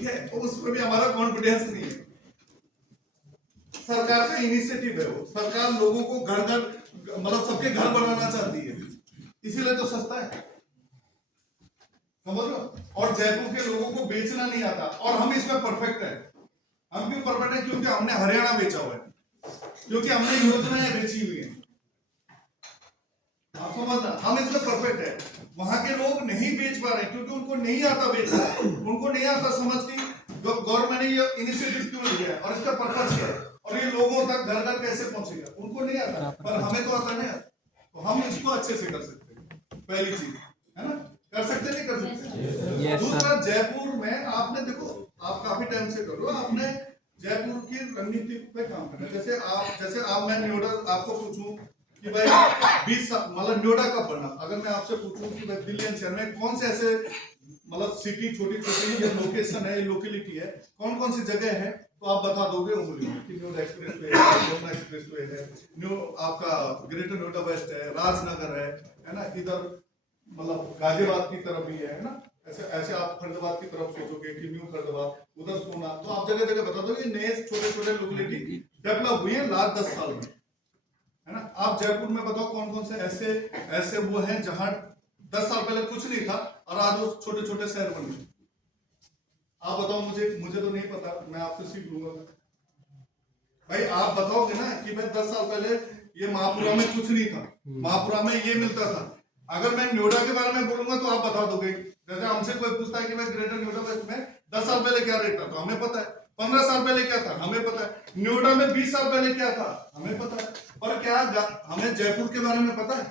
ठीक है, तो उसमें भी हमारा कॉन्फिडेंस नहीं है। सरकार का इनिशिएटिव है वो, सरकार लोगों को घर घर मतलब सबके घर बनाना चाहती है, इसीलिए तो सस्ता है, समझ लो। और जयपुर के लोगों को बेचना नहीं आता, और हम इसमें परफेक्ट है। हम क्यों परफेक्ट है? क्योंकि हमने हरियाणा बेचा हुआ है, क्योंकि हमने योजनाएं बेची हुई है, आप समझना, हम इसमें परफेक्ट है। वहां के लोग नहीं बेच पा रहे क्योंकि उनको नहीं आता बेचना, उनको नहीं आता समझ की गवर्नमेंट ने ये इनिशिएटिव क्यों लिया है और इसका पर्पस क्या है और ये लोगों तक घर घर कैसे पहुंचेगा, उनको नहीं आता, पर हमें तो आता नहीं। तो हम इसको अच्छे से कर सकते हैं, पहली चीज है ना, कर सकते नहीं कर सकते। दूसरा, जयपुर में आपने देखो, आप काफी टाइम से कर रहे हो, आपने जयपुर की रणनीति पे काम करना है। जैसे आप मैं नोएडा आपको पूछूं कि भाई 20 मतलब नोएडा कब बना, अगर मैं आपसे पूछूं कि भाई दिल्ली एनसीआर में कौन से ऐसे मतलब सिटी छोटी छोटी ये लोकेशन है, लोकेलिटी है, कौन कौन सी जगह है, तो आप बता दोगे उंगली में कि नोएडा एक्सप्रेसवे है, यमुना एक्सप्रेसवे है, न्यू आपका ग्रेटर नोएडा वेस्ट है, राजनगर है ना, इधर मतलब गाजियाबाद की तरफ भी है ना, ऐसे ऐसे आप फरीदाबाद की तरफ सोचोगे कि न्यू फरीदाबाद, उधर सोना, तो आप जगह जगह बता दोगे नए छोटे छोटे लोकेलिटी डेवलप हुई है लास्ट 10 साल में, है ना। आप जयपुर में बताओ कौन कौन से ऐसे ऐसे वो हैं जहां 10 साल पहले कुछ नहीं था और आज वो छोटे छोटे शहर बन गए। आप बताओ, मुझे तो नहीं पता, मैं आपसे सीख लूंगा भाई। आप बताओगे ना कि भाई 10 साल पहले ये महापुरा में कुछ नहीं था, महापुरा में ये मिलता था। अगर मैं नोएडा के बारे में बोलूंगा तो आप बता दोगे। जैसे हमसे कोई पूछता है कि भाई ग्रेटर नोएडा वेस्ट में 10 साल पहले क्या रेट था, तो हमें पता है। 15 साल पहले क्या था, हमें पता है। नोएडा में 20 साल पहले क्या था, हमें पता है। पर क्या हमें जयपुर के बारे में पता है?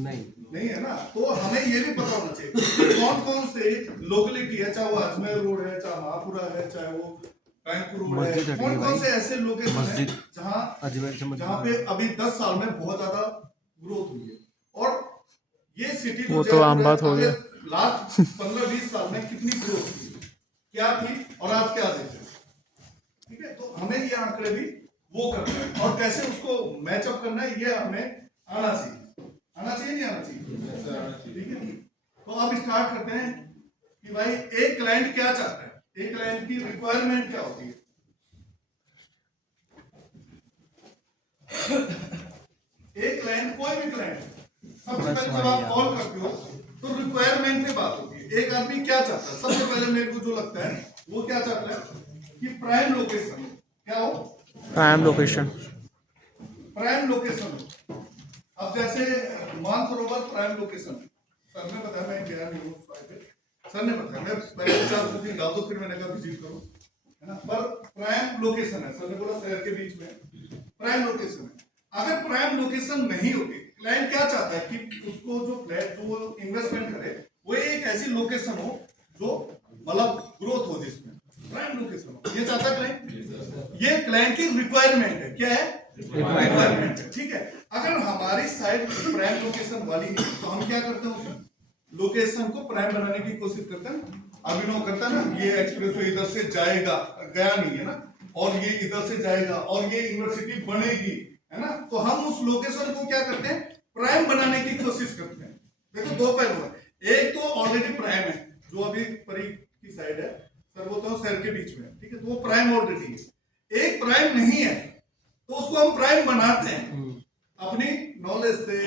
नहीं है ना। तो हमें ये भी पता होना चाहिए कि कौन कौन से लोकेलिटी है, चाहे वो अजमेर रोड है, चाहे महापुरा है, चाहे वो बैंकुर रोड है, कौन कौन से ऐसे लोकेशन है जहाँ पे अभी 10 साल में बहुत ज्यादा ग्रोथ हुई है। और ये सिटी वो तो आम बात हो गया, लास्ट 15-20 साल में कितनी ग्रोथ हुई, क्या थी और आज क्या देख रहे, ठीक है। तो हमें ये आंकड़े भी वो करना है और कैसे उसको मैचअप करना है, ये हमें आना चाहिए नहीं आना चाहिए, ठीक है। तो अब स्टार्ट करते हैं कि भाई एक क्लाइंट क्या चाहता है, एक क्लाइंट की रिक्वायरमेंट क्या होती है। एक क्लाइंट, कोई भी क्लाइंट, सबसे पहले जब आप कॉल करते हो तो रिक्वायरमेंट पे बात होती है। एक आदमी क्या चाहता है, सबसे पहले मेरे को जो लगता है वो क्या चाहता है कि प्राइम लोकेशन, क्या हो, प्राइम लोकेशन हो। अब जैसे मानसरोवर प्राइम लोकेशन, सर ने बताया, मैं गया नहीं हूँ, सर ने बताया, मैं पहले 4 दिन डाल दो, फिर मैंने कहा विजिट करो, है ना। पर प्राइम लोकेशन है, सर ने बोला शहर के बीच में प्राइम लोकेशन है। अगर प्राइम लोकेशन नहीं होती, क्लाइंट क्या चाहता है कि उसको जो फ्लैट जो इन्वेस्टमेंट करे वो एक ऐसी लोकेशन हो जो मतलब ग्रोथ हो, जिसमें प्राइम लोकेशन हो, ये चाहता है क्लाइंट। ये क्लाइंट की रिक्वायरमेंट है, क्या है, रिक्वायरमेंट है, ठीक है। अगर हमारी साइड प्राइम लोकेशन वाली है तो हम क्या करते हैं, उस लोकेशन को प्राइम बनाने की कोशिश करते हैं। अभिनव करता है ना, ये एक्सप्रेसवे इधर से जाएगा, गया नहीं है ना, और ये इधर से जाएगा और ये यूनिवर्सिटी बनेगी, है ना। तो हम उस लोकेशन को क्या करते हैं, प्राइम बनाने की कोशिश करते हैं। देखो दो पहलू है, एक तो ऑलरेडी प्राइम है, जो अभी परी की साइड है, सर वो तो शहर के बीच में, ठीक है, तो वो प्राइम ऑलरेडी है। एक प्राइम नहीं है तो उसको हम प्राइम बनाते हैं अपनी नॉलेज से,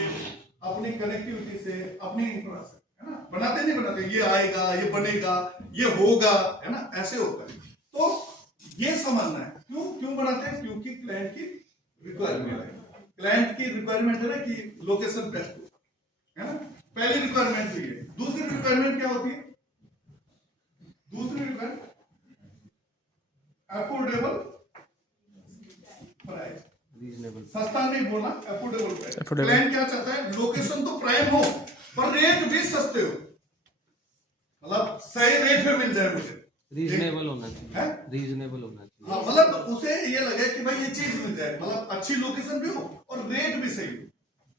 अपनी कनेक्टिविटी से, अपनी इंफ्रा से, है ना। बनाते नहीं बनाते, ये आएगा, ये बनेगा, ये होगा, है ना, ऐसे होता है। तो ये समझना है क्यों बनाते हैं, क्योंकि क्लाइंट की रिक्वायरमेंट है। क्लाइंट की रिक्वायरमेंट है ना कि लोकेशन बेस्ट हो, है ना, पहली रिक्वायरमेंट हुई है। दूसरी रिक्वायरमेंट क्या होती है, दूसरी रिक्वायरमेंट अफोर्डेबल प्राइस, सस्ता नहीं बोलना, अफोर्डेबल प्राइस। क्लाइंट क्या चाहता है, लोकेशन तो प्राइम हो पर रेट भी सस्ते हो, मतलब सही रेट पे मिल जाए मुझे, रीजनेबल होना चाहिए, रीजनेबल होना चाहिए। हाँ, मतलब उसे ये लगे कि भाई ये चीज मिल जाए, मतलब अच्छी लोकेशन भी हो और रेट भी सही हो,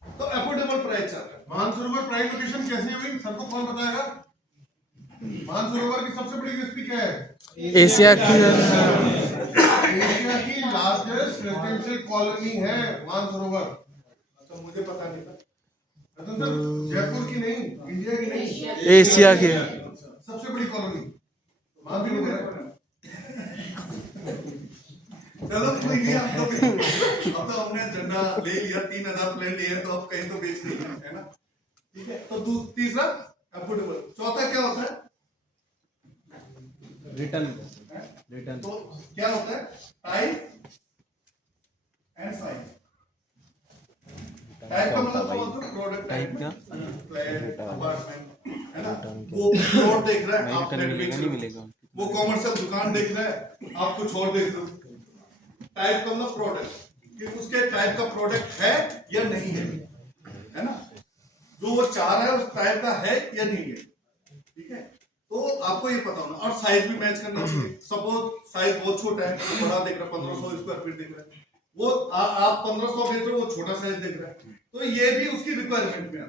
तो अफोर्डेबल प्राइस चाहता है। मानसरोवर प्राइम लोकेशन कैसे हुई, सबको कौन बताएगा? मानसरोवर की सबसे बड़ी रेसिपी क्या है? एशिया की लार्जेस्ट रेजिडेंशियल कॉलोनी है मानसरोवर। अच्छा, मुझे पता नहीं था। रतन सर, जयपुर की नहीं, इंडिया की नहीं, एशिया की सबसे बड़ी कॉलोनी मानसरोवर है। चलो कोई नहीं, अब तो हमने झंडा ले लिया, 3000 प्लेन लिए तो अब कहीं तो बेच नहीं है ना। ठीक है, तो तीसरा अफोर्डेबल। चौथा क्या होता है? रिटर्न तो क्या होता है? Type and size. टाइप का मतलब समझ लो, प्रोडक्ट टाइप क्या? फ्लैट अपार्टमेंट है ना, वो प्लॉट देख रहा है, आप फ्लैट बेच रहे हो। मिलेगा। वो कॉमर्शियल दुकान देख रहा है, आप कुछ और देख रहे हो। टाइप का मतलब प्रोडक्ट, कि उसके टाइप का प्रोडक्ट है या नहीं है ना, जो वो चाह रहा है उस टाइप का है या नहीं है। ठीक है, तो आपको ये पता होना, और साइज भी मैच करना चाहिए। सपोज साइज बहुत छोटा है, तो बड़ा देख रहा है, 1500 स्क्वायर फीट देख रहा है, वो आप 1500 बेच रहे हो, वो छोटा साइज देख रहा है, तो ये भी उसकी रिक्वायरमेंट में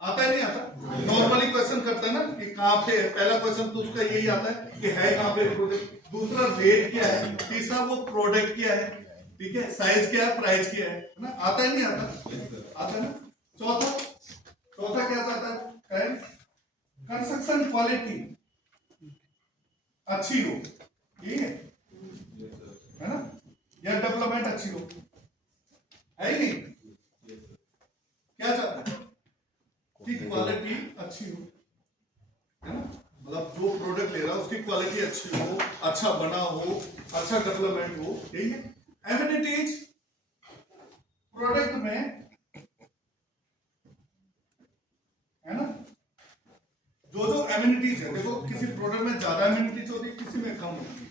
आता है नहीं आता? नॉर्मली क्वेश्चन करता है ना कि कहाँ पे, पहला क्वेश्चन तो उसका यही आता है कि है कहाँ पे प्रोडक्ट, दूसरा रेट क्या है, तीसरा वो प्रोडक्ट क्या है, ठीक है, साइज क्या है, प्राइस क्या है ना, आता है नहीं आता? आता है ना। चौथा क्या आता है? कंस्ट्रक्शन क्वालिटी अच्छी हो, ये है ना, या डेवलपमेंट अच्छी हो, है ही नहीं? क्या चाहता है कि क्वालिटी अच्छी हो, है ना, मतलब जो प्रोडक्ट ले रहा है उसकी क्वालिटी अच्छी हो, अच्छा बना हो, अच्छा डेवलपमेंट हो, यही है। एमिनिटीज प्रोडक्ट में है ना, जो एमिनिटीज है, देखो किसी प्रोडक्ट में ज्यादा एमिनिटीज होती है, किसी में कम होती है।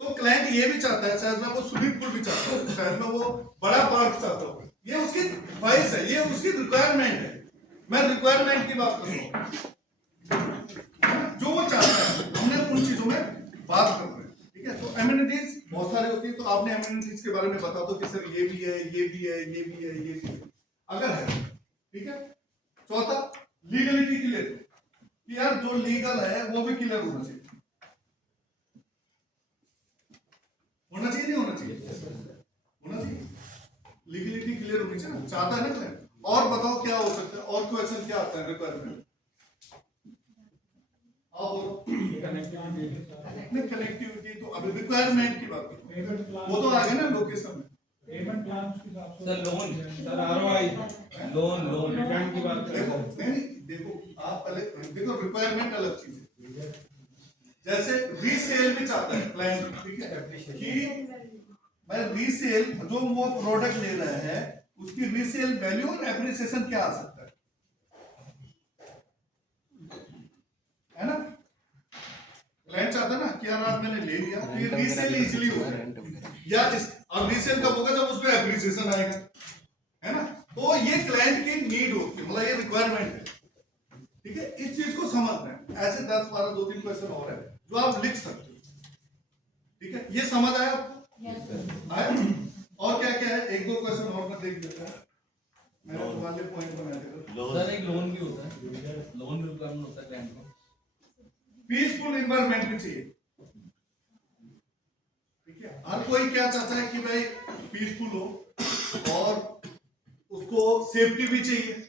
तो क्लाइंट ये भी चाहता है, शायद में वो स्विमिंग पूल भी चाहता है, शायद में वो बड़ा पार्क चाहता हो, ये उसकी ख्वाहिश है, ये उसकी रिक्वायरमेंट है। मैं रिक्वायरमेंट की बात कर रहा हूँ, जो वो चाहता है, हमने उन चीजों में बात कर रहे हैं। ठीक है, तो एमिनिटीज बहुत सारी होती है, तो आपने एमिनिटीज के बारे में बता दो कि सर ये भी है, ये भी है, ये भी है, ये भी है, अगर है। ठीक है, चौथा लीगलिटी क्लियर, कि यार जो लीगल है वो भी क्लियर होना चाहिए। होना चाहिए नहीं होना चाहिए? होना चाहिए, लीगलिटी क्लियर होनी चाहिए ना, चाहता है ना क्लाइंट। और बताओ क्या हो सकता है, और क्वेश्चन क्या आता है रिक्वायरमेंट? कनेक्टिविटी तो अभी रिक्वायरमेंट की बात की, वो तो आ गए ना लोकेशन में। Payment plan sir, loan sir, ROI loan return की बात देखो नहीं, देखो आप पहले देखो, रिक्वायरमेंट अलग चीज है। जैसे रीसेल भी चाहता है क्लाइंट, ठीक है, कि मैं रीसेल, जो वो प्रोडक्ट ले रहा है उसकी रीसेल वैल्यू और एप्रिसिएशन क्या आ सकता है ना। क्लाइंट चाहता है ना कि यार आप मैंने ले लिया तो ये रीसेल इजीली हो जाए, या और रीसेल कब होगा? जब उसमें एप्रिसिएशन आएगा, है ना। तो ये क्लाइंट की नीड होती है, मतलब ये रिक्वायरमेंट है। ठीक है, इस चीज को समझना है। ऐसे 10-12 2-3 क्वेश्चन और है जो आप लिख सकते हो। ठीक है, ये समझ आया आपको? आया? और क्या क्या है, 1-2 क्वेश्चन और मैं देख लेता हूं, मैंने वाले पॉइंट बना दिया। सर, एक लोन भी होता है, लोन भी रिक्वायरमेंट होता है क्लाइंट को। पीसफुल एनवायरनमेंट भी चाहिए। ठीक है, हर कोई क्या चाहता है कि भाई पीसफुल हो, और उसको सेफ्टी भी चाहिए।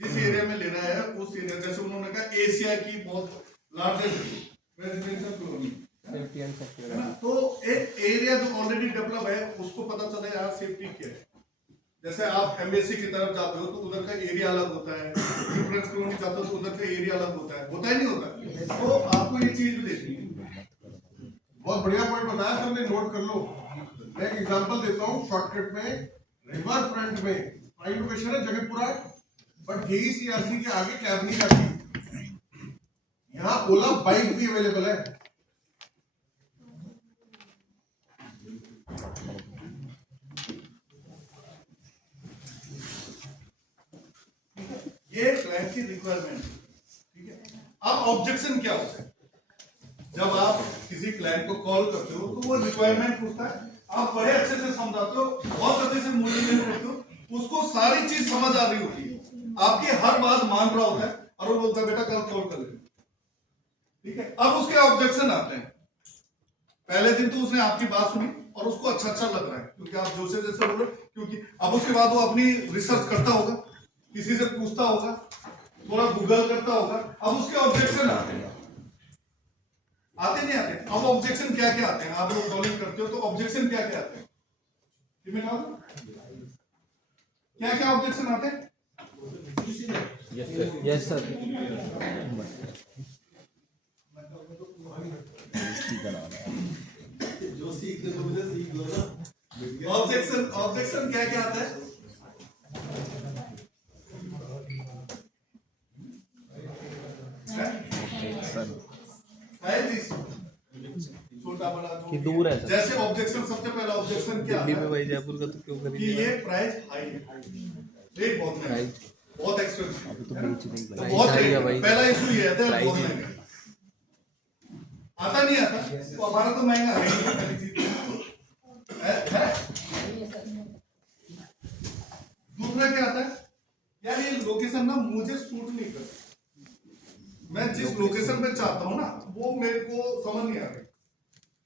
जिस एरिया में लेना है उस एरिया, जैसे उन्होंने कहा एशिया की बहुत largest residential colony, safety and है ना, तो एक एरिया जो ऑलरेडी डेवलप है उसको पता चला यार सेफ्टी क्या है। जैसे आप एम्बेसी की तरफ जाते हो तो उधर का एरिया अलग होता है, डिफरेंस कॉलोनी जाते हो तो उधर का एरिया अलग होता है नहीं होता? तो आपको ये चीज भी देखनी है। बहुत बढ़िया पॉइंट बताया सर ने, नोट कर लो। मैं एक एग्जांपल देता हूँ शॉर्टकट में। रिवर फ्रंट में प्राइम लोकेशन है जगतपुरा, बट जेईसीआरसी के आगे कैब नहीं जाती। यहाँ ओला बाइक भी अवेलेबल है। ये क्लाइंट की रिक्वायरमेंट। ठीक है, अब ऑब्जेक्शन क्या होता है? जब आप किसी क्लाइंट को कॉल करते हो तो वो रिक्वायरमेंट पूछता है, आप बड़े अच्छे से समझाते हो, बहुत अच्छे से मोटिवेट करते हो, उसको सारी चीज समझ आ रही होती है, आपकी हर बात मान रहा होता है, और वो बोलता है बेटा कल कॉल कर ले। ठीक है, अब उसके ऑब्जेक्शन आते हैं। पहले दिन तो उसने आपकी बात सुनी और उसको अच्छा लग रहा है क्योंकि आप जो से जैसे बोल रहे, क्योंकि अब उसके बाद वो अपनी रिसर्च करता होगा, किसी से पूछता होगा, थोड़ा गूगल करता होगा। अब उसके ऑब्जेक्शन आते हैं। आते नहीं आते? अब ऑब्जेक्शन क्या क्या आते हैं? आप लोग कॉलिंग करते हो तो ऑब्जेक्शन क्या क्या आते हैं? क्या क्या ऑब्जेक्शन आते हैं? यस सर जो सीख ले तो मुझे सीख लो ना। ऑब्जेक्शन क्या क्या आता है? है जी, छोटा बड़ा जो कि दूर है सर। जैसे ऑब्जेक्शन, सबसे पहला ऑब्जेक्शन क्या दिल्ली आता में है भाई जयपुर का तो क्यों कि करेंगे ये प्राइस हाई है, रेट बहुत महंगा है, बहुत एक्सपेंसिव अभी तो है ना? बेच नहीं तो बहुत भाई रेट, भाई पहला इशू ये है बहुत प्राइस ही- महंगा आता नहीं आता तो हमारा तो महंगा है ही, पहली चीज है। दूसरा क्या आता है यार, ये लोकेशन ना मुझे सूट नहीं करती, मैं जिस लोकेशन पे चाहता हूँ ना वो मेरे को समझ नहीं आ रही।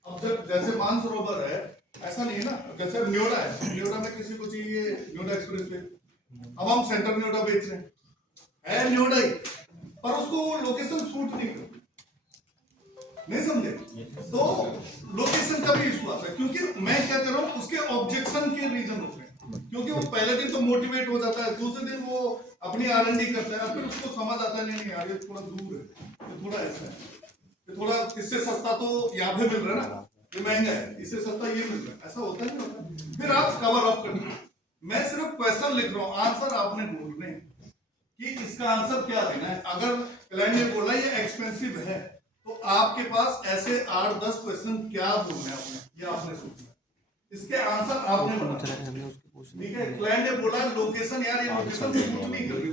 अब जब जैसे मानसरोवर है, ऐसा नहीं है ना, जैसे न्योडा है, न्योडा में किसी को चाहिए न्योडा एक्सप्रेस वे, अब हम सेंटर न्योडा बेच रहे हैं, न्योडा ही, पर उसको लोकेशन सूट नहीं करती, नहीं समझे? तो लोकेशन का भी इशू आता है, क्योंकि मैं क्या कर रहा हूँ उसके ऑब्जेक्शन के रीजन होते हैं, क्योंकि वो पहले दिन तो मोटिवेट हो जाता है, दूसरे दिन वो अपनी R&D करता है, फिर उसको समझ आता है नहीं यार ये थोड़ा दूर है, ये थोड़ा ऐसा है, ये थोड़ा इससे सस्ता तो यहाँ पे मिल रहा है ना, ये महंगा है, इससे सस्ता ये मिल रहा है, ऐसा होता नहीं होता। फिर आप कवर अप करते हो, मैं सिर्फ क्वेश्चन लिख रहा हूँ, आंसर आपने ढूंढने हैं कि इसका आंसर क्या देना है। अगर क्लाइंट ने बोला ये एक्सपेंसिव है तो आपके पास ऐसे 8-10 क्वेश्चन क्या बोलने हैं आपने, ये आपने सोचना है, इसके आंसर आपने बनाना, ठीक है? क्लाइंट ने बोला लोकेशन, यार ये लोकेशन सूट नहीं कर रही,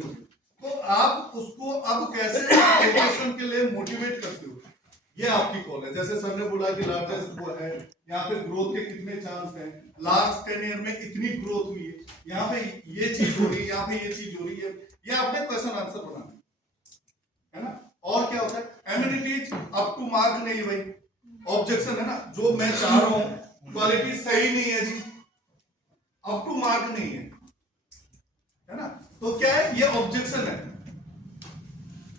तो आप उसको अब कैसे लोकेशन के लिए मोटिवेट करते हो, ये आपकी कॉल है। जैसे सर ने बोला कि लार्जेस्ट वो है, यहाँ पे ग्रोथ के कितने चांस हैं, लास्ट 10 ईयर में इतनी ग्रोथ हुई है, यहाँ पे ये चीज हो रही है, यहाँ पे ये चीज हो रही है, ये आपने क्वेश्चन आंसर बनाना है ना। और क्या होता है, एमिनिटीज अप टू मार्क नहीं भाई, ऑब्जेक्शन है ना, जो मैं चाह रहा हूं क्वालिटी सही नहीं है जी, अप टू मार्क नहीं है ना, तो क्या है, ये ऑब्जेक्शन है,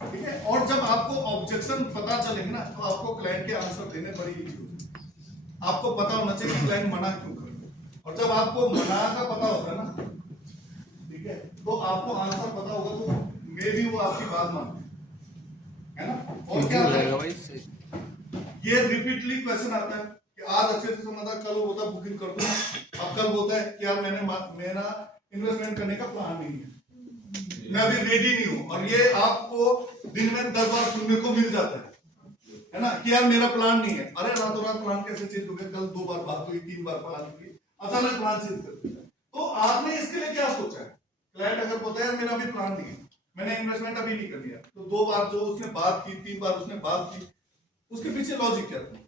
ठीक है? और जब आपको ऑब्जेक्शन पता चलेगा ना तो आपको क्लाइंट के आंसर देने बड़ी इजी हो जाएगी, आपको पता होना चाहिए कि क्लाइंट मना क्यों कर रहा है, और जब आपको मना का पता होगा ना, ठीक है, तो आपको आंसर पता होगा, तो मे भी वो आपकी बात माने, है ना। और क्या होता है, ये रिपीटली क्वेश्चन आता है कि आज अच्छे से समझा, कल होता है बुकिंग कर दूं, अब कल होता है कि यार मेरा इन्वेस्टमेंट करने का प्लान नहीं है, मैं अभी रेडी नहीं हूं, और ये आपको दिन में 10 बार सुनने को मिल जाता है ना, कि यार मेरा प्लान नहीं है। अरे रातों रात प्लान कैसे चेंज हो गया, कल 2 बार बात हुई, 3 बार प्लान हुई, अचानक प्लान चेंज कर दिया। तो आपने इसके लिए क्या सोचा है? क्लाइंट अगर बोलता है यार मेरा अभी प्लान नहीं है, मैंने इन्वेस्टमेंट अभी नहीं कर लिया, तो 2 बार जो उसने बात की, 3 बार उसने बात की, उसके पीछे लॉजिक क्या था?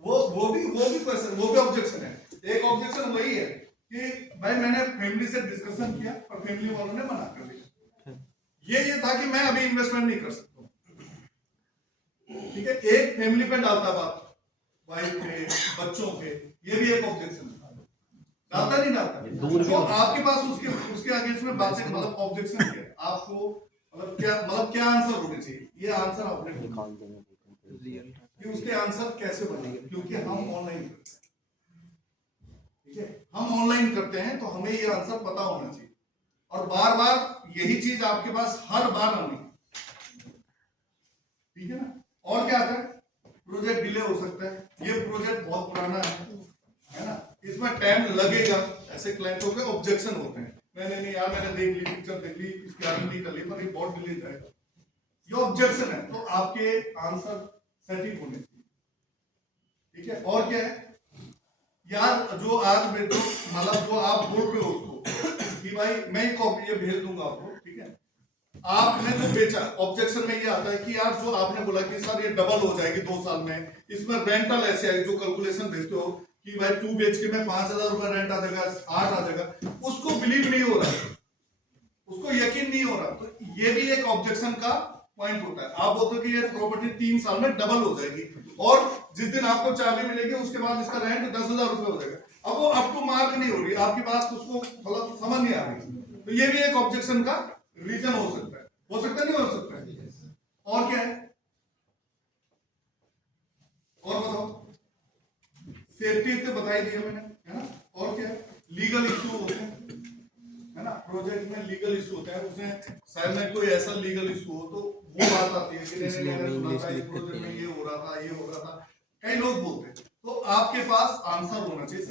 वो भी क्वेश्चन, वो भी ऑब्जेक्शन है। एक ऑब्जेक्शन वही है कि भाई मैंने फैमिली से डिस्कशन किया और फैमिली वालों ने मना कर दिया, ये था कि मैं अभी इन्वेस्टमेंट नहीं कर सकता, ठीक है? एक फैमिली पे डालता बात, वाइफ पे, बच्चों पे, ये भी एक ऑब्जेक्शन है, डालता नहीं डालता, तो आपके पास उसके अगेंस्ट में बातें, मतलब ऑब्जेक्शन क्या है आपको, मतलब क्या आंसर होने चाहिए, ये आंसर आपने कि उसके आंसर कैसे बनेंगे, क्योंकि हम ऑनलाइन करते हैं, ठीक है? हम ऑनलाइन करते हैं तो हमें ये आंसर पता होना चाहिए, और बार बार यही चीज आपके पास हर बार आनी, ठीक है ना। और क्या आता है, प्रोजेक्ट डिले हो सकता है, ये प्रोजेक्ट बहुत पुराना है ना, इसमें टाइम लगेगा, ऐसे क्लाइंटों के ऑब्जेक्शन होते हैं, नहीं यार मैंने देख ली, पिक्चर देख ली, इसकी गारंटी कर ली, पर ये बहुत डिले जाएगा, ये ऑब्जेक्शन है, तो आपके आंसर सेटिंग होने चाहिए, ठीक है? और क्या है यार, जो आज मतलब जो आप बोल रहे हो उसको कि भाई मैं कॉपी ये भेज दूंगा आपको, ठीक है? आपने जो बेचा, ऑब्जेक्शन में ये आता है कि यार जो आपने बोला कि सर ये डबल हो जाएगी 2 साल में, इसमें रेंटल ऐसे है, जो कैलकुलेशन भेजते हो कि भाई 2 BHK में 5,000 रुपए रेंट आ जाएगा, 8 आ जाएगा, उसको बिलीव नहीं हो रहा, उसको यकीन नहीं हो रहा, तो ये भी एक ऑब्जेक्शन का पॉइंट होता है। आप बोलते हो कि ये प्रॉपर्टी 3 साल में डबल हो जाएगी, और जिस दिन आपको चाबी मिलेगी उसके बाद इसका रेंट 10,000 रुपए हो जाएगा, अब वो अप टू मार्क नहीं हो रही, आपकी बात उसको मतलब समझ नहीं आ रही, तो ये भी एक ऑब्जेक्शन का रीजन हो सकता है। हो सकता नहीं हो सकता है? और क्या है? और बताओ। सेफ्टी तो बता ही दिया मैंने, है ना? और क्या है? लीगल इशू होते हैं, है ना? प्रोजेक्ट में लीगल इशू होता है, उसमें शायद में कोई ऐसा लीगल इशू हो तो वो बात आती है कि नहीं मैंने सुना था इस प्रोजेक्ट में ये हो रहा था, ये हो रहा था, कई लोग बोलते हैं। तो आपके पास आंसर होना चाहिए,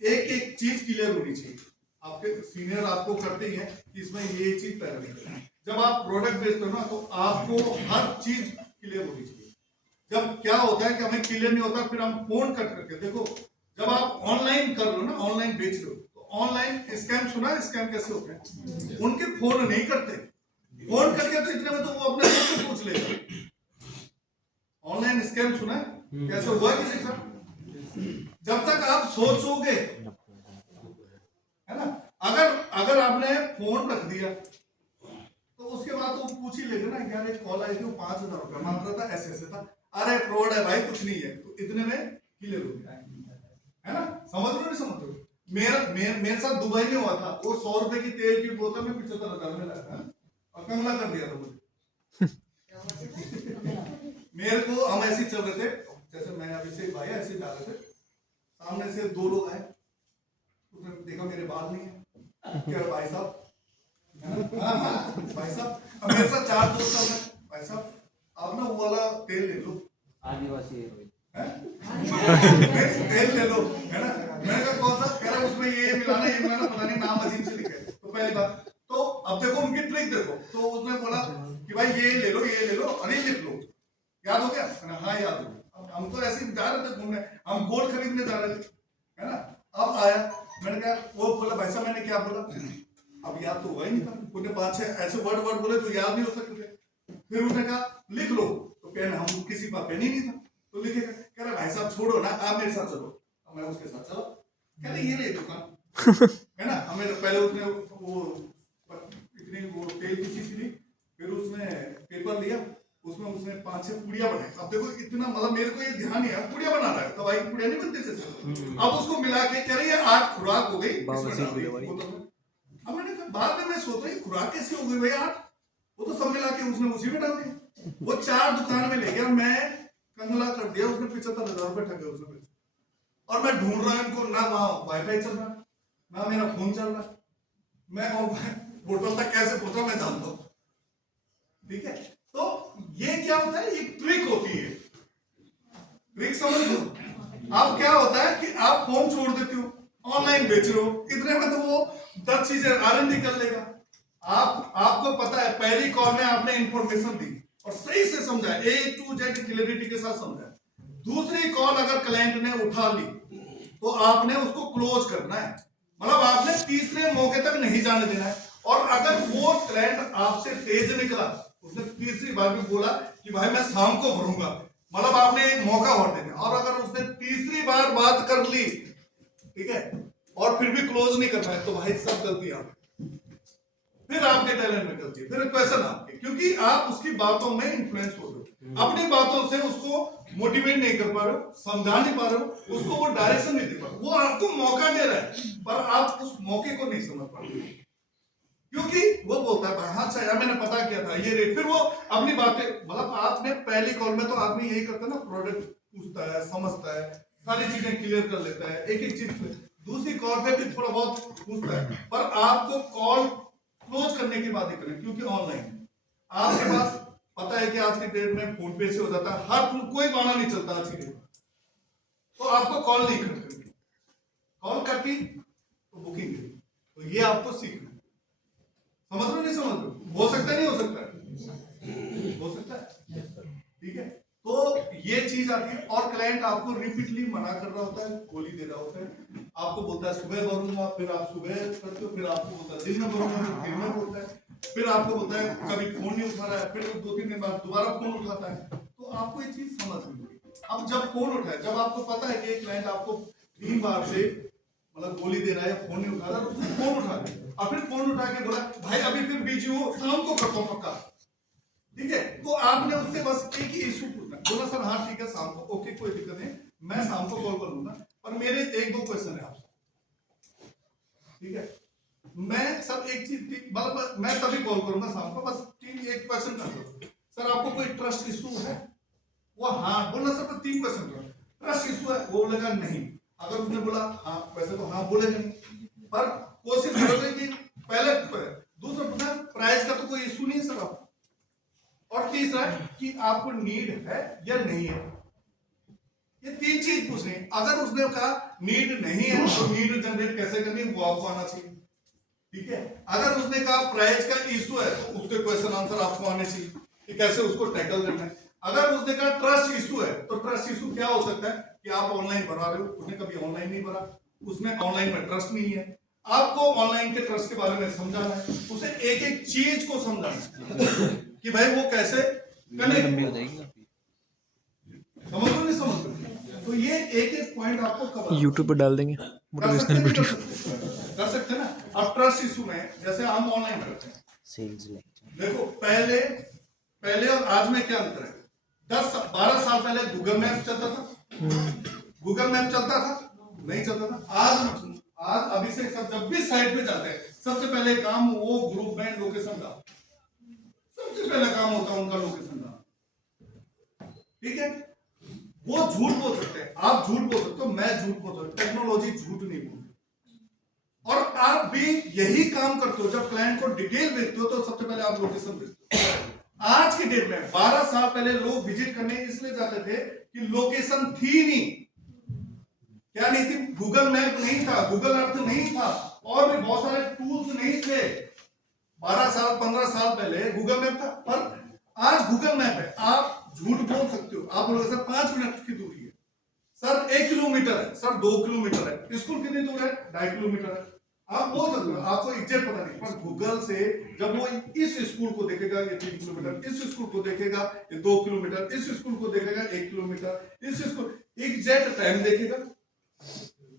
एक एक चीज क्लियर होनी चाहिए। आपके सीनियर आपको करते ही हैं कि इसमें ये चीज पैरामीटर है। जब आप प्रोडक्ट बेचते हो ना तो आपको हर चीज क्लियर होनी चाहिए। जब क्या होता है कि हमें क्लियर नहीं होता, फिर हम फोन कट करके देखो, जब आप ऑनलाइन कर रहे हो ना, ऑनलाइन बेच रहे हो, तो ऑनलाइन स्कैम सुना, स्कैम कैसे होते हैं? उनके फोन नहीं करते, फोन करके तो इतने में तो वो अपने दोस्त से पूछ लेगा। ऑनलाइन स्कैम सुना है? कैसे हुआ किसी का? जब तक आप सोचोगे, है ना? अगर आपने फोन रख दिया तो उसके बाद तो पूछ ही लेगा ना, यार एक कॉल आई थी, 5,000 रुपया मांग रहा था, ऐसे ऐसे था, अरे फ्रॉड है भाई, कुछ नहीं है, तो इतने में क्लियर हो गया, है ना? समझ रहे हो नहीं समझ रहे हो? मेरे साथ दुबई में हुआ था, वो 100 रुपए की तेल की बोतल में 75,000 में लगा था और कंगला कर दिया था मुझे। मेरे को हम ऐसे चल रहे थे, जैसे मैं अभी से भाई ऐसे जा रहे थे, सामने से 2 लोग आए, उसने देखा मेरे बाल नहीं है, क्या भाई साहब, भाई साहब, अब मेरे साथ 4 दोस्त हैं, भाई साहब आप ना वो वाला तेल ले लो, आदिवासी तेल ले लो, है ना? मैंने कहा कौन सा? कह रहा उसमें ये मिलाना, पता नहीं नाम अजीब से लिखा है। तो पहली बात तो अब देखो उनकी ट्रिक देखो, तो उसने बोला कि भाई ये ले लो, ये ले लो, और ये लिख लो, याद हो गया? हाँ याद हो गया। अब हम तो ऐसे ही जा रहे थे घूमने, हम गोल्ड खरीदने जा रहे थे, है ना? अब आया, मैंने कहा, वो बोला भाई साहब मैंने क्या बोला? अब याद तो हुआ ही नहीं था, उन्होंने 5-6 ऐसे वर्ड बोले जो याद नहीं हो सकते थे। फिर उसने कहा लिख लो, तो पेन, हम किसी का पेन ही नहीं था, तो लिखेगा। कह रहा भाई साहब छोड़ो ना, आप मेरे साथ चलो। अब मैं उसके साथ चला, कह रहे ये ले दुकान, है ना? हमें तो पहले उसने वो इतनी वो तेल की शीशी ली, फिर उसने पेपर लिया, उसमें उसने 5-6 पुड़िया बनाई। अब देखो इतना, मतलब मेरे को ये ध्यान नहीं है, पुड़िया बना रहा है तो भाई पुड़िया नहीं बनते जैसे, अब उसको मिला के कह रहे ये 8 खुराक हो गई, इसमें डाल दी। अब मैंने कहा, बाद में मैं सोच रही खुराक कैसी हो गई भाई 8? वो तो सब मिला के उसने उसी में डाल दिया। वो 4 दुकान में ले गया, मैं कंगला कर दिया, उसने 75,000 रुपए ठगे उसने। और मैं ढूंढ रहा हूं इनको, ना वहां वाईफाई चल रहा, ना मेरा फोन चल रहा, मैं होटल तक कैसे पहुंचा मैं जानता हूं, ठीक है? तो ये क्या होता है, ये ट्रिक होती है, ट्रिक समझ लो। अब क्या होता है कि आप फोन छोड़ देते हो, ऑनलाइन बेच रहे हो, इतने में तो वो 10 चीजें R&D कर लेगा। आपको पता है पहली कॉल में आपने इंफॉर्मेशन दी और सही से समझा, A to Z क्लैरिटी के साथ समझा। दूसरी कॉल अगर क्लाइंट ने उठा ली तो आपने उसको क्लोज करना है, मतलब आपने तीसरे मौके तक नहीं जाने देना है। और अगर वो क्लाइंट आपसे तेज निकला, उसने तीसरी बार भी बोला कि भाई मैं शाम को भरूंगा, मतलब आपने एक मौका और देना। और अगर उसने तीसरी बार बात कर ली, ठीक है, और फिर भी क्लोज नहीं कर पाए, तो भाई सब गलती आपकी, फिर आपके टैलेंट में गलती है, फिर क्वेश्चन आपके, क्योंकि आप उसकी बातों में इन्फ्लुएंस हो रहे हो, अपनी बातों से उसको मोटिवेट नहीं कर पा रहे हो, समझा नहीं पा रहे हो, उसको वो डायरेक्शन नहीं दे पा रहे हो। वो आपको मौका दे रहा है पर आप उस मौके को नहीं समझ पा रहे, क्योंकि वो बोलता है भाई हाँ अच्छा यार मैंने पता किया था ये रेट, फिर वो अपनी बातें, मतलब आपने पहली कॉल में तो आदमी यही करता है ना, प्रोडक्ट पूछता है, समझता है, सारी चीजें क्लियर कर लेता है, एक एक चीज। दूसरी कॉल पे भी थोड़ा बहुत पूछता है, पर आपको कॉल क्लोज करने के बाद ही करें, क्योंकि ऑनलाइन आपके पास पता है कि आज की डेट में फोन पे से हो जाता है, हर कोई बहाना नहीं चलता आज की डेट में, तो आपको कॉल नहीं करती, कॉल करती तो बुकिंग करी, तो ये आपको सीखना है। समझ लो नहीं समझ लो, हो सकता है नहीं हो सकता है, हो सकता है, ठीक है? तो ये चीज आती है। और क्लाइंट आपको रिपीटली मना कर रहा होता है, गोली दे रहा होता है, आपको बोलता है सुबह भरूंगा, फिर आप सुबह करते हो, फिर आपको बोलता है दिन में भरूंगा, फिर दिन में बोलता है, फिर आपको बोलता है कभी फोन नहीं उठा रहा है, फिर 2-3 दिन बाद दोबारा फोन उठाता है, तो आपको ये चीज समझ नहीं होगी। अब जब फोन उठाए, जब आपको पता है कि एक क्लाइंट आपको 3 बार से मतलब गोली दे रहा है, फोन नहीं उठा रहा, तो उसने फोन उठा लिया और फिर फोन उठा के बोला भाई अभी फिर बिजी हो, शाम को करता हूं पक्का, ठीक है? तो आपने उससे बस एक ही इशू पूछना, बोला सर हाँ ठीक है शाम को, ओके कोई दिक्कत नहीं, मैं शाम को कॉल कर लूंगा, पर मेरे 1-2 क्वेश्चन है आपसे, ठीक है? मैं सर एक चीज मतलब मैं तभी कॉल करूंगा शाम को, बस एक क्वेश्चन कर दो सर, आपको कोई ट्रस्ट इशू है? वो हाँ बोलना सर, 3 क्वेश्चन करो। ट्रस्ट इशू है, वो बोलेगा नहीं। अगर उसने बोला हाँ, वैसे तो हाँ बोलेगा नहीं, पर कोशिश करोगे कि पहले दूसरा पूछना प्राइस का तो कोई इशू नहीं है सर आपको, और तीसरा कि आपको नीड है या नहीं है। ये 3 चीज पूछनी है। अगर उसने कहा नीड नहीं है तो नीड जनरेट कैसे करनी है वो आपको आना चाहिए, ठीक है। अगर उसने कहा प्राइस का इशू है तो उसके क्वेश्चन आंसर आपको आने चाहिए कि कैसे उसको टैकल करना है। अगर उसने कहा ट्रस्ट इशू है तो ट्रस्ट इशू क्या हो सकता है कि आप ऑनलाइन भरा रहे हो, उसने कभी ऑनलाइन नहीं भरा, उसमें ऑनलाइन में ट्रस्ट नहीं है। आपको ऑनलाइन के ट्रस्ट के बारे में समझाना है, उसे एक एक चीज को समझाना है कि भाई वो कैसे कनेक्ट, समझ लो नहीं समझ लो। तो ये एक एक पॉइंट आपको कवर यूट्यूब पर डाल देंगे मोटिवेशनल वीडियो। कर सकते हैं ना। अब ट्रस्ट इशू में जैसे हम ऑनलाइन करते हैं, सेल्स देखो पहले और आज में क्या अंतर है। 10-12 साल पहले गूगल मैप चलता था, गूगल मैप चलता था नहीं चलता था। आज अभी से सब जब भी साइट पे जाते हैं सबसे पहले काम वो ग्रुप में लोकेशन डाल, सबसे पहला काम होता है उनका लोकेशन डाल, ठीक है। वो झूठ बोल सकते हैं, आप झूठ बोल सकते हो, मैं झूठ बोल सकता हूं, टेक्नोलॉजी झूठ नहीं बोलती। और आप भी यही काम करते हो, जब क्लाइंट को डिटेल भेजते हो तो सबसे पहले आप लोकेशन भेजते हो। आज की डेट में 12 साल पहले लोग विजिट करने इसलिए जाते थे कि लोकेशन थी नहीं, क्या नहीं थी, गूगल मैप नहीं था, गूगल अर्थ नहीं था, और भी बहुत सारे टूल्स नहीं थे। 12 साल 15 साल पहले गूगल मैप था, पर आज गूगल मैप है, आप झूठ बोल सकते हो। आप बोलोगे सर 5 मिनट की दूरी है, सर 1 किलोमीटर है, सर 2 किलोमीटर है, स्कूल कितनी दूर है, 2.5 किलोमीटर है, आप बोल सकते हो, आपको एग्जैक्ट पता नहीं। पर गूगल से जब वो इस स्कूल को देखेगा ये 3 किलोमीटर, इस स्कूल को देखेगा ये 2 किलोमीटर, इस स्कूल को देखेगा 1 किलोमीटर, इस स्कूल एग्जैक्ट टाइम देखेगा,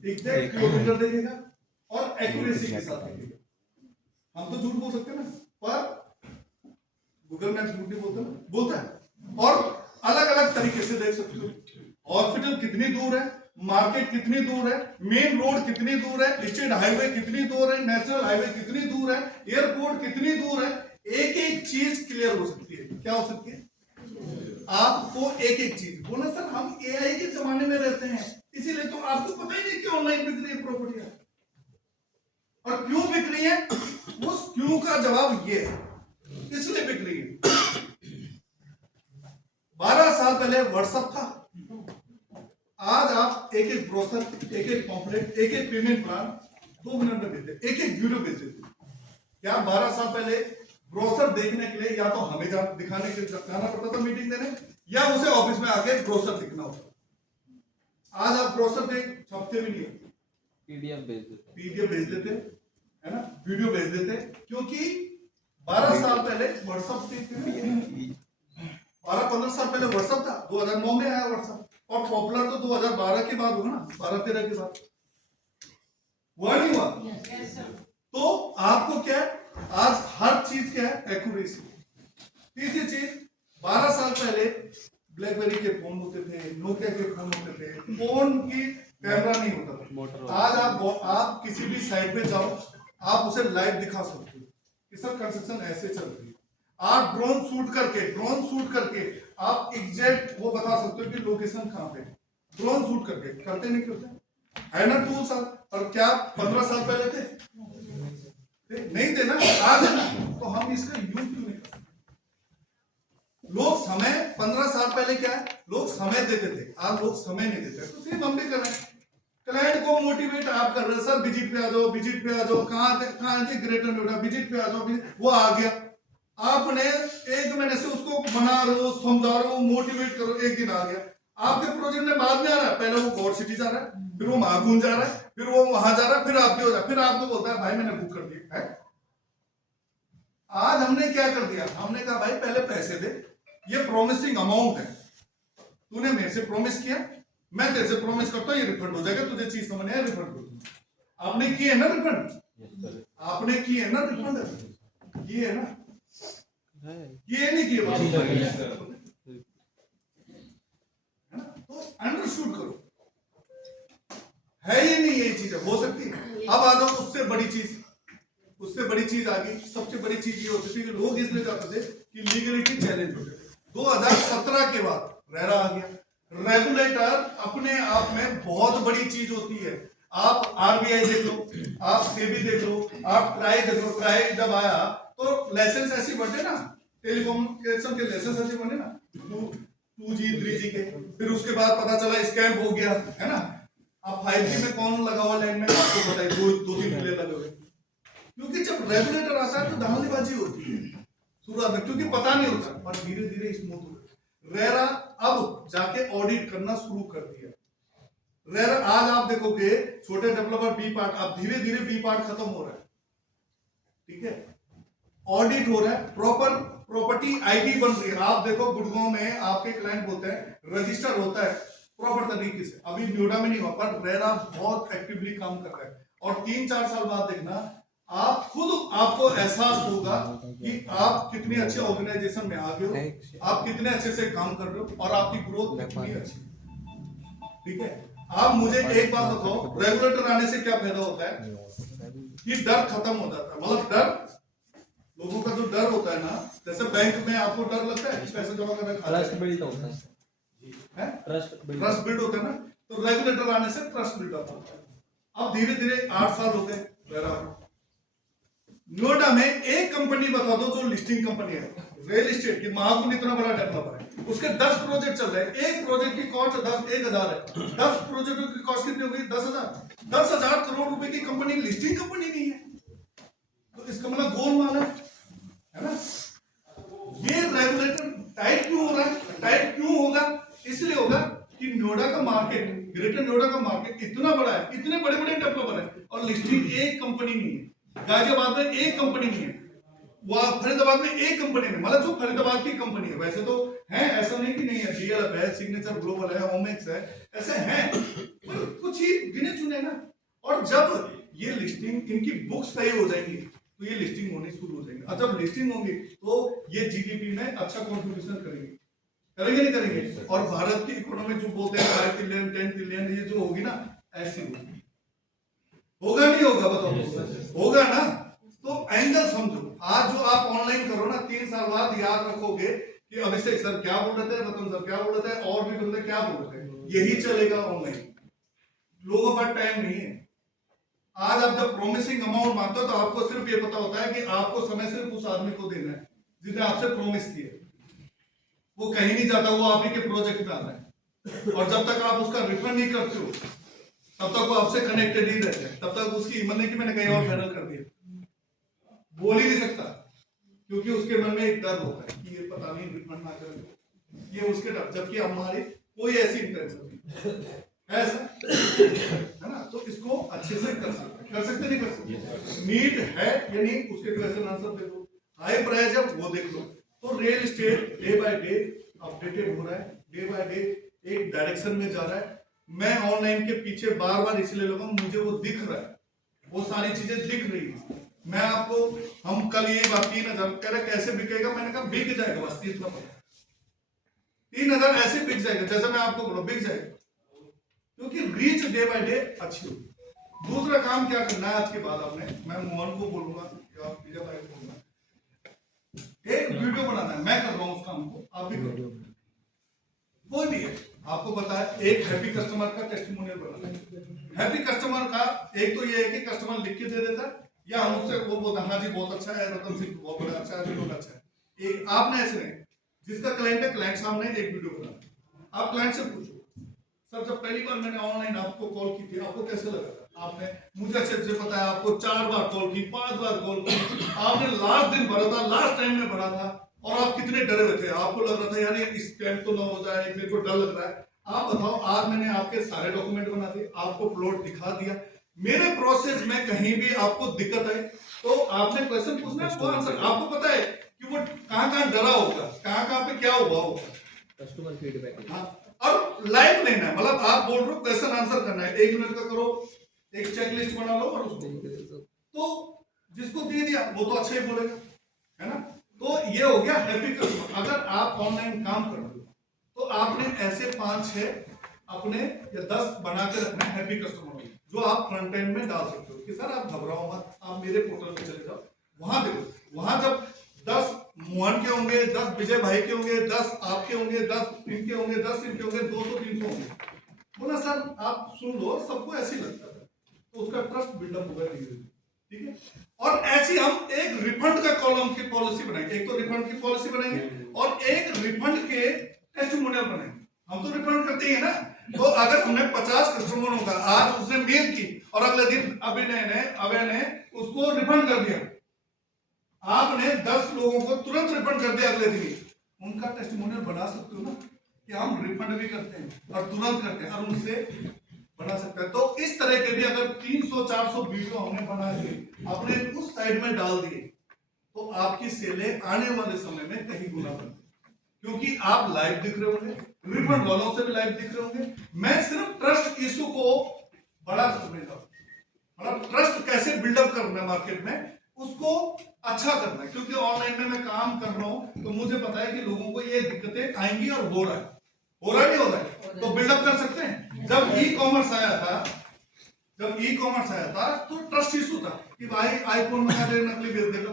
एग्जैक्ट किलोमीटर देखेगा और एक्यूरेसी के साथ देखेगा। हम तो झूठ बोल सकते हैं ना, पर गूगल मैप झूठ नहीं बोलता ना, बोलता है। और अलग अलग तरीके से देख सकते हो, हॉस्पिटल कितनी दूर है, मार्केट कितनी दूर है, मेन रोड कितनी दूर है, स्टेट हाईवे कितनी दूर है, नेशनल हाईवे कितनी दूर है, एयरपोर्ट कितनी दूर है, एक एक चीज क्लियर हो सकती है। क्या हो सकती है? आपको एक एक चीज बोला सर, हम एआई के जमाने में रहते हैं, इसीलिए तो आपको पता ही नहीं कि ऑनलाइन बिक रही है प्रॉपर्टियां, और क्यों बिक रही है। उस क्यों का जवाब ये है, इसलिए बिक रही है। 12 साल पहले व्हाट्सएप था, आज आप एक एक ब्रोशर, एक एक पॉम्पलेट, एक एक पेमेंट प्लान 2 मिनट में भेजते, एक एक वीडियो भेज देते। क्या 12 साल पहले ब्रोशर देखने के लिए या तो हमें दिखाने के लिए जाना पड़ता था मीटिंग देने, या उसे ऑफिस में आके ब्रोशर दिखना होता। आज आप ब्रोशर देख छपते भी नहीं, पीडीएफ भेज देते, पीडीएफ भेज देते है ना, वीडियो भेज देते, क्योंकि 12 साल पहले व्हाट्सएप थे, 12-15 साल पहले व्हाट्सएप था, 2009 में आया व्हाट्सएप, और पॉपुलर तो 2012 के बाद हुआ ना, 12-13 के बाद हुआ नहीं हुआ। तो आपको क्या है, आज हर चीज क्या है, एक्यूरेसी। तीसरी चीज, 12 साल पहले ब्लैकबेरी के फोन होते थे, नोकिया के फोन होते थे, फोन की कैमरा नहीं होता था। आज आप किसी भी साइट पे जाओ, आप उसे लाइव दिखा सकते हो कि सर कंस्ट्रक्शन ऐसे चल रही है। आप ड्रोन शूट करके आप एग्जैक्ट वो बता सकते हो कि लोकेशन कहां पे है, ड्रोन शूट करके। करते नहीं क्यों है ना टूल्स। और क्या 15 साल पहले थे? नहीं थे ना, आज है ना। तो हम इसका यूज क्यों नहीं करते? लोग समय 15 साल पहले क्या है, लोग समय देते थे, आज लोग समय नहीं देते। तो सिर्फ हम भी कर रहे हैं, क्लाइंट को मोटिवेट आप कर रहे हैं, सर विजिट पे आ जाओ, विजिट पे आ जाओ, कहां थे ग्रेटर नोएडा, विजिट पे आ जाओ, वो आ गया। आपने 1 महीने से उसको बना रहे हो, समझा रहे हो, मोटिवेट करो, 1 दिन आ गया। आपके प्रोजेक्ट में बाद में आ रहा है, पहले वो गौर सिटी जा रहा है, फिर वो महागुन जा रहा है, फिर वो वहां जा रहा है, फिर आपके हो रहा है, फिर आपको बोलता है भाई मैंने बुक कर दिया है। आज हमने क्या कर दिया, हमने कहा भाई पहले पैसे दे, ये प्रॉमिसिंग अमाउंट है, तूने मेरे से प्रॉमिस किया, मैं तेरे से प्रॉमिस करता हूं ये रिफंड हो जाएगा, तुझे चीज समझ आया रिफंड हो जाएगा। आपने किए है ना रिफंड, आपने किए है ना रिफंड, किए है ना, ये नहीं किए बात तो अंडरस्टूड करो, है ये नहीं, ये चीज हो सकती है। अब आ जाओ उससे बड़ी चीज, उससे बड़ी चीज आ गई। सबसे बड़ी चीज ये होती थी कि लोग इसलिए चाहते थे कि लीगलिटी चैलेंज होते थे। 2017 के बाद रेरा आ गया। रेगुलेटर अपने आप में बहुत बड़ी चीज होती है। आप आरबीआई देख लो, आप सेबी देख लो, आप ट्राई देख लो। ट्राई जब आया तो लाइसेंस ऐसे बढ़े ना, टेलीकॉम्युनिकेशन के लाइसेंस ऐसे बने ना, 2G 3G के। फिर उसके बाद पता चला स्कैम हो गया, है ना। अब 5G में कौन लगा हुआ लाइन में, आपको बताइए, दो तीन प्लेयर लगे हुए। क्योंकि जब रेगुलेटर आता है तो धांधलीबाजी होती है शुरुआत में, क्योंकि पता नहीं होता, और धीरे धीरे स्मूथ होता है। रेरा अब जाके ऑडिट करना शुरू कर दिया। रेरा आज आप देखोगे छोटे डेवलपर बी पार्ट, अब धीरे धीरे बी पार्ट खत्म हो रहा है, ठीक है। ऑडिट हो रहा है, प्रॉपर प्रॉपर्टी आईडी बन रही है। आप देखो गुड़गांव में आपके क्लाइंट बोलते हैं रजिस्टर होता है प्रॉपर तरीके से। अभी नोएडा में नहीं हुआ, पर रेरा बहुत एक्टिवली काम कर रहा है। और 3-4 साल बाद देखना, आप खुद आपको एहसास होगा कि आप कितनी अच्छे ऑर्गेनाइजेशन में आ गए हो, आप कितने अच्छे से काम कर रहे हो, और आपकी ग्रोथ कितनी अच्छी, ठीक है। आप मुझे एक बात बताओ, रेगुलेटर आने से क्या फायदा होता है कि डर खत्म हो जाता है। मतलब डर, लोगों का जो डर होता है ना, जैसे बैंक में आपको डर लगता है पैसे जमा करने का, ट्रस्ट बिल्ड होता है, ट्रस्ट बिल्ड होता है ना, तो रेगुलेटर आने से ट्रस्ट बिल्ड होता है। अब धीरे धीरे 8 साल हो गए। नोएडा में एक कंपनी बता दो जो लिस्टिंग कंपनी है रियल एस्टेट की, महागुण इतना बड़ा डेवलपर है, उसके 10 प्रोजेक्ट चल रहे हैं। एक प्रोजेक्ट की कॉस्ट 1,000 है। 10 प्रोजेक्टों की कॉस्ट कितनी होगी? 10,000। 10,000 करोड़ रुपए की कंपनी लिस्टिंग कंपनी नहीं है, तो इसका मतलब गोलमाल है ना। ये रेगुलेटर टाइट क्यों हो रहा है? टाइट क्यों होगा? इसलिए होगा कि नोएडा का मार्केट, ग्रेटर नोएडा का मार्केट इतना बड़ा है, इतने बड़े बड़े डेवलपर है, और लिस्टिंग एक कंपनी नहीं है। गाजियाबाद में एक कंपनी नहीं है, फरीदाबाद में एक कंपनी नहीं, मतलब जो फरीदाबाद की कंपनी है। वैसे तो है, ऐसा नहीं कि नहीं है, डीएलएफ है, सिग्नेचर ग्लोबल है, होमेक्स है, ऐसे हैं, पर कुछ ही गिने चुने ना। और जब ये लिस्टिंग, इनकी बुक्स सही हो जाएंगी तो ये लिस्टिंग होनी शुरू हो जाएंगी। और जब लिस्टिंग होंगी तो ये जीडीपी में अच्छा कॉन्ट्रीब्यूशन करेंगे, करेंगे नहीं करेंगे। और भारत की इकोनॉमी जो बोलते हैं 5 ट्रिलियन 10 ट्रिलियन, ये जो होगी ना, ऐसी होगी। होगा नहीं होगा बताओ? होगा ना। तो एंगल समझो। आज जो आप ऑनलाइन करो ना, 3 साल बाद याद रखोगे कि अभिषेक सर क्या बोल रहे थे, रतन सर क्या बोल रहे थे, और भी बंदे क्या बोल रहे थे। यही चलेगा ऑनलाइन, लोगों पर टाइम नहीं है। आज आप जब प्रॉमिसिंग अमाउंट मांगते हो तो आपको सिर्फ ये पता होता है कि आपको समय सिर्फ उस आदमी को देना है जिसने आपसे प्रॉमिस किया। वो कहीं नहीं जाता, वो आप ही के प्रोजेक्ट में आता है। और जब तक आप उसका रिफंड नहीं करते हो तब तक वो आपसे कनेक्टेड ही रहते हैं। तब तक उसकी हिम्मत नहीं कि मैंने कहीं और फाइनल कर दिया, बोल ही नहीं सकता, क्योंकि उसके मन में एक डर होता है कि ये पता नहीं रिफंड ना करें, ये उसके डर। जबकि हमारी कोई ऐसी इंटेंशन नहीं है, ऐसा है ना। तो इसको अच्छे से कर सकते नहीं कर सकते। नीड है या नहीं, उसके क्वेश्चन आंसर दे दो। हाई प्राइस है वो देख लो। तो real estate day by day updated हो रहा है, डे बाय डे एक डायरेक्शन में जा रहा है। मैं ऑनलाइन के पीछे बार बार इसलिए लगा, मुझे वो दिख रहा है, वो सारी चीजें दिख रही है। मैं आपको, हम कल ये बात 3,000 कह रहे कैसे बिकेगा, मैंने कहा बिक जाएगा, बस इतना पता। 3,000 ऐसे बिक जाएगा, जैसे मैं आपको बोला बिक जाएगा, क्योंकि रीच डे बाय डे अच्छी होगी। दूसरा काम क्या करना है आज के बाद आपने, मैं मोहन को बोलूंगा या विजय भाई को बोलूंगा, एक वीडियो बनाना है। मैं कर रहा हूँ उस काम को, आप भी करो, कोई भी है। आपको पता है एक हैप्पी कस्टमर का टेस्टिमोनियल बनाना है। हैप्पी कस्टमर का एक तो ये है कि कस्टमर लिख के दे देता है, या हम उससे वो बोलता हाँ जी बहुत अच्छा है, रतन सिंह बहुत बड़ा अच्छा है, विनोद अच्छा है। एक आपने ऐसे नहीं, जिसका क्लाइंट है, क्लाइंट सामने एक वीडियो बनाना। आप क्लाइंट से पूछो, सर जब पहली बार मैंने ऑनलाइन आपको कॉल की थी, आपको कैसे लगा? आपने मुझे अच्छे से पता है, आपको 4 बार कॉल की, 5 बार कॉल की, आपने लास्ट दिन भरा था, लास्ट टाइम में भरा था, और आप कितने डरे हुए थे, आपको लग रहा था यार ये स्कैम तो ना हो जाए, मेरे को डर लग रहा है। आप बताओ, आज मैंने आपके सारे डॉक्यूमेंट बना दिए, आपको प्लॉट दिखा दिया, मेरे प्रोसेस में कहीं भी आपको दिक्कत है तो आपने क्वेश्चन पूछना है, वो आंसर। आपको पता है कि वो कहाँ डरा होगा, कहाँ पे क्या हुआ होगा, कस्टमर फीडबैक। हाँ, और लाइव लेना है, मतलब आप बोल रहे हो क्वेश्चन आंसर करना है, 1 मिनट का करो, एक चेकलिस्ट बना लो और उसको तो जिसको दे दिया वो तो अच्छा ही बोलेगा, है ना। तो ये हो गया हैप्पी कस्टमर। अगर आप ऑनलाइन काम कर रहे हो तो आपने ऐसे 5-6 अपने या 10 बना के रखना है हैप्पी कस्टमर। जो आप फ्रंट एंड में डाल सकते हो कि सर आप घबराओ मत, आप मेरे पोर्टल पे चले जाओ, वहां देखो, वहां जब 10 मोहन के होंगे, 10 विजय भाई के होंगे, 10 आपके होंगे, 10 इनके होंगे, 10 इनके होंगे, 200-300 होंगे, बोला सर आप सुन लो, सबको ऐसे ही लगता है, तो उसका ट्रस्ट बिल्डअप होगा धीरे-धीरे, ठीक है। और ऐसी हम एक रिफंड का कॉलम की पॉलिसी बनाएंगे, एक तो रिफंड की पॉलिसी बनाएंगे और एक रिफंड के टेस्टिमोनियल बनाएंगे। हम तो रिफंड करते ही है ना, तो अगर हमने 50 कस्टमरों का आज उसने मेल की और अगले दिन अभय ने उसको रिफंड कर दिया, आपने 10 लोगों को तुरंत रिफंड कर दिया अगले दिन, उनका टेस्टिमोनियल बना सकते हो ना कि हम रिफंड भी करते हैं और तुरंत करते हैं और उनसे बना सकते हैं। तो इस तरह के भी अगर 300-400 वीडियो हमने बना के अपने उस साइड में डाल दिए तो आपकी सेलें आने वाले समय में कहीं गुना बनती, क्योंकि आप लाइव दिख रहे होंगे, रिफंड वालों से भी लाइव दिख रहे होंगे। मैं सिर्फ ट्रस्ट इशू को बड़ा करने का, मतलब ट्रस्ट कैसे बिल्डअप करना है मार्केट में, उसको अच्छा करना है, क्योंकि ऑनलाइन में मैं काम कर रहा हूं तो मुझे पता है कि लोगों को ये दिक्कतें आएंगी और हो रहा है, नहीं हो रहा है, तो बिल्डअप कर सकते हैं। जब ई कॉमर्स आया था तो ट्रस्ट इशू था कि भाई आईफोन मंगा दे, नकली भेज देगा,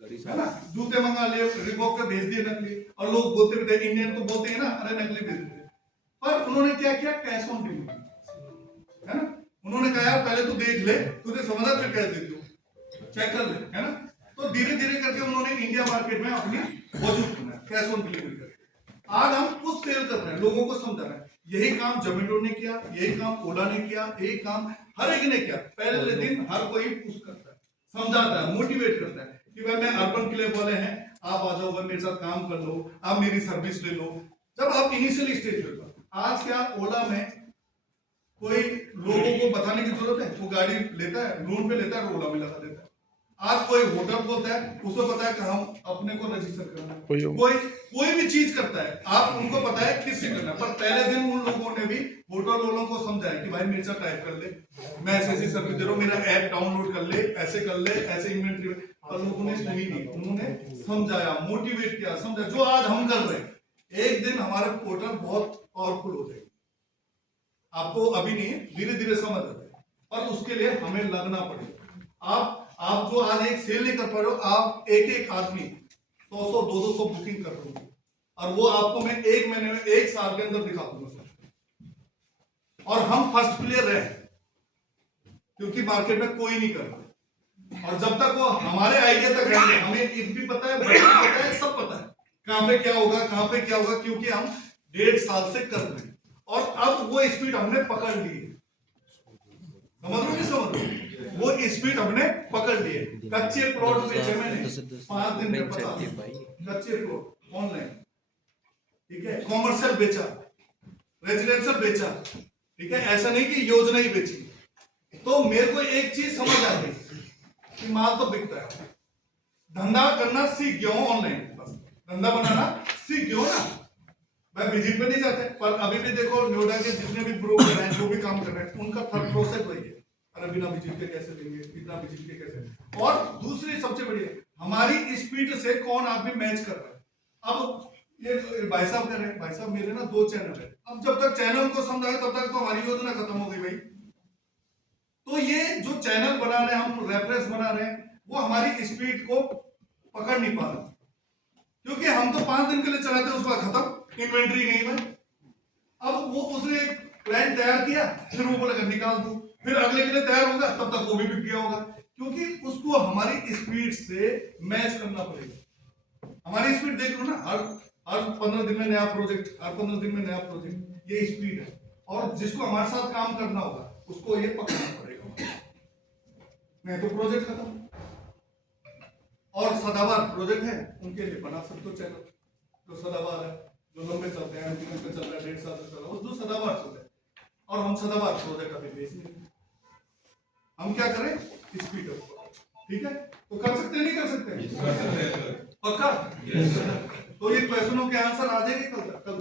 है ना, जूते मंगा लिए रिबॉक के भेज दिए नकली, और लोग बोलते थे इंडियन तो बोलते हैं ना, अरे नकली भेज देते, पर उन्होंने क्या किया, कैश ऑन डिलीवरी, है ना, उन्होंने कहा यार पहले तू देख ले, तुझे समझ फिर कैश दे दो, चेक कर ले, है ना। तो धीरे धीरे करके उन्होंने इंडिया मार्केट में अपनी वजूद बनाया, कैश ऑन डिलीवरी करके। आज हम कुछ सेल कर रहे हैं, लोगों को समझा रहे हैं, यही काम जोमेटो ने किया, यही काम ओला ने किया, यही काम हर एक ने किया। पहले दिन हर कोई पुश करता है, समझाता है, मोटिवेट करता है कि भाई मैं अर्बन क्लब वाले हैं, आप आ जाओ भाई मेरे साथ काम कर लो, आप मेरी सर्विस ले लो। जब आप इनिशियल स्टेज पे, आज क्या ओला में कोई लोगों को बताने की जरूरत है, वो गाड़ी लेता है, लोन पे लेता है, ओला में लगा देता है। आज कोई होटल बोलता है, उसको पता है कि हम अपने को रजिस्टर करना है, कोई भी चीज करता है, आप उनको पता है किससे करना है। पर पहले दिन उन लोगों ने भी होटल वालों को समझाया कि भाई मेरे साथ टाइप कर ले, मैं ऐसी सर्विस दे रहा हूँ, मेरा ऐप डाउनलोड कर ले, ऐसे कर ले, ऐसे इन्वेंट्री। पर लोगों ने सुनी नहीं, उन्होंने समझाया, मोटिवेट किया, समझा, जो आज हम कर रहे हैं। एक दिन हमारे पोर्टल बहुत पावरफुल हो जाएगी, आपको अभी नहीं, धीरे धीरे समझ आता है, और उसके लिए हमें लगना पड़ेगा। आप जो आज एक सेल नहीं कर पा रहे हो, आप एक आदमी 100-100, 200 बुकिंग कर रहे हो, और वो आपको मैं 1 महीने में, 1 साल के अंदर दिखा दूंगा सर। और हम फर्स्ट प्लेयर रहे, क्योंकि मार्केट में कोई नहीं कर रहा, और जब तक वो हमारे आइडिया तक रहेंगे, हमें एक भी पता है, पता है, सब पता है कहां पे क्या होगा, कहां पे क्या होगा, क्योंकि हम 1.5 साल से कर रहे हैं, और अब वो स्पीड हमने पकड़ ली है। समझ लो, नहीं समझ लो, वो स्पीड हमने पकड़ लिए। कच्चे प्लॉट बेचे मैंने 5 दिन में 50 कच्चे प्लॉट ऑनलाइन, ठीक है, कॉमर्शियल बेचा, रेजिडेंशियल बेचा, ठीक है, ऐसा नहीं कि योजना ही बेची। तो मेरे को एक चीज समझ आ गई कि माल तो बिकता है, धंधा करना सीख गया हूं ऑनलाइन, बस धंधा बनाना सीख गया हूं ना, मैं विजिट पे नहीं जाते। पर अभी भी देखो नोएडा के जितने भी ब्रोकर हैं, जो भी काम कर रहे हैं, उनका थर्ड प्रोसेस वही है, अरे बिना विजिट के कैसे देंगे, बिना विजिट के कैसे। और दूसरी सबसे बड़ी, हमारी स्पीड से कौन आदमी मैच कर रहा है। अब ये भाई साहब कह रहे हैं, भाई साहब मेरे ना 2 चैनल है, अब जब तक चैनल को समझाए तब तक तो हमारी योजना खत्म हो गई भाई। तो ये जो चैनल बना रहे हैं हम, रेफरेंस बना रहे हैं, वो हमारी स्पीड को पकड़ नहीं पा रहे, क्योंकि हम तो 5 दिन के लिए चलाते हैं, उसके बाद खत्म, इन्वेंट्री नहीं है। अब वो उसने एक प्लान तैयार किया, फिर वो बोलेगा निकाल दो, फिर अगले के लिए तैयार होगा, तब तक वो भी बिक गया होगा, क्योंकि उसको हमारी स्पीड से मैच करना पड़ेगा। हमारी स्पीड देख लो ना, हर 15 दिन में नया प्रोजेक्ट, हर 15 दिन में नया प्रोजेक्ट, ये स्पीड है। और जिसको हमारे साथ काम करना होगा उसको ये पकड़ना पड़ेगा, नहीं तो प्रोजेक्ट खत्म। और सदाबहार प्रोजेक्ट है, उनके लिए बना सकते हो चैनल, जो सदाबहार है, जो लंबे चलते हैं, चल रहा है 1.5 साल से चल रहा है, जो सदाबहार चलते हैं। और हम सदाबहार प्रोजेक्ट अभी बेच नहीं, हम क्या करें, स्पीड अप, ठीक है। तो कर सकते नहीं कर सकते, पक्का। तो ये क्वेश्चनों के आंसर आ जाएंगे कल तक, कल